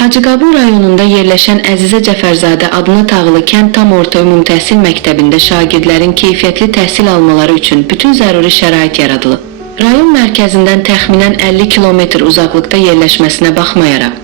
Hacıqabul rayonunda yerləşən Əzizə Cəfərzadə adına tağılı kənd tam orta ümumi təhsil məktəbində şagirdlərin keyfiyyətli təhsil almaları üçün bütün zəruri şərait yaradılıb. Rayon mərkəzindən təxminən 50 kilometr uzaqlıqda yerləşməsinə baxmayaraq,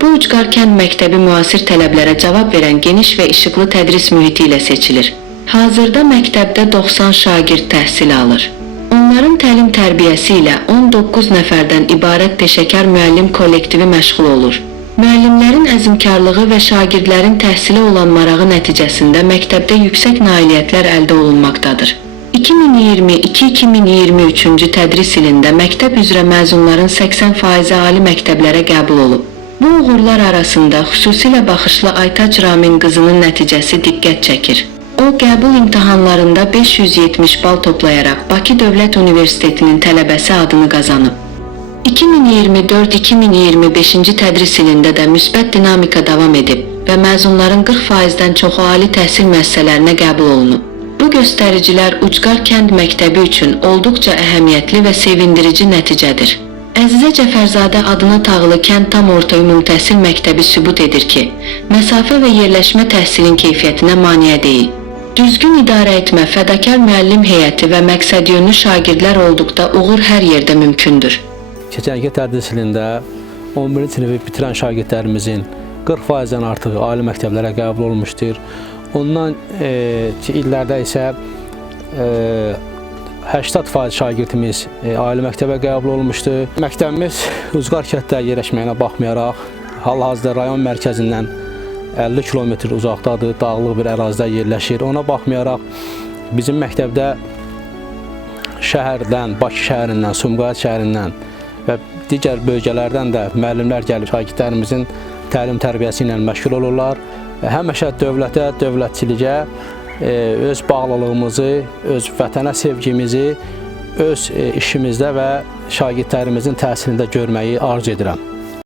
bu ucqar kənd məktəbi müasir tələblərə cavab verən geniş və işıqlı tədris mühiti ilə seçilir. Hazırda məktəbdə 90 şagird təhsil alır. Onların təlim tərbiyəsi ilə 19 nəfərdən ibarət peşəkar müəllim kollektivi məşğul olur. Müəllimlərin əzmkarlığı və şagirdlərin təhsilə olan marağı nəticəsində məktəbdə yüksək nailiyyətlər əldə olunmaqdadır. 2022-2023-cü tədris ilində məktəb üzrə məzunların 80%-i ali məktəblərə qəbul olub. Bu uğurlar arasında xüsusilə baxışlı Aytac Ramin qızının nəticəsi diqqət çəkir. O, qəbul imtahanlarında 570 bal toplayaraq Bakı Dövlət Universitetinin tələbəsi adını qazanıb. 2024-2025-ci tədris ilində də müsbət dinamika davam edib və məzunların 40%-dən çoxu ali təhsil müəssisələrinə qəbul olunub. Bu göstəricilər ucqar kənd məktəbi üçün olduqca əhəmiyyətli və sevindirici nəticədir. Əzizə Cəfərzadə adına tağılı kənd tam orta ümumi təhsil məktəbi sübut edir ki, məsafə və yerləşmə təhsilin keyfiyyətinə maneə deyil. Düzgün idarə etmə, fədakar müəllim heyəti və məqsədyönlü şagirdlər olduqda uğur hər yerdə mümkündür. Keçən il tədris ilində 11-ci sinifi bitirən şagirdlərimizin 40%-dən artıq ali məktəblərə qəbul olmuşdur. Ondan illərdə isə 80% şagirdimiz ali məktəbə qəbul olmuşdur. Məktəbimiz ucqar kənddə yerləşməyinə baxmayaraq, hal-hazırda rayon mərkəzindən 50 kilometr uzaqdadır, dağlıq bir ərazidə yerləşir. Ona baxmayaraq, bizim məktəbdə şəhərdən, Bakı şəhərindən, Sumqayıt şəhərindən və digər bölgələrdən də müəllimlər gəlib şagirdlərimizin təlim tərbiyəsi ilə məşğul olurlar. Həmişə dövlətə, dövlətçiliyə öz bağlılığımızı, öz vətənə sevgimizi öz işimizdə və şagirdlərimizin təhsilində görməyi arzu edirəm.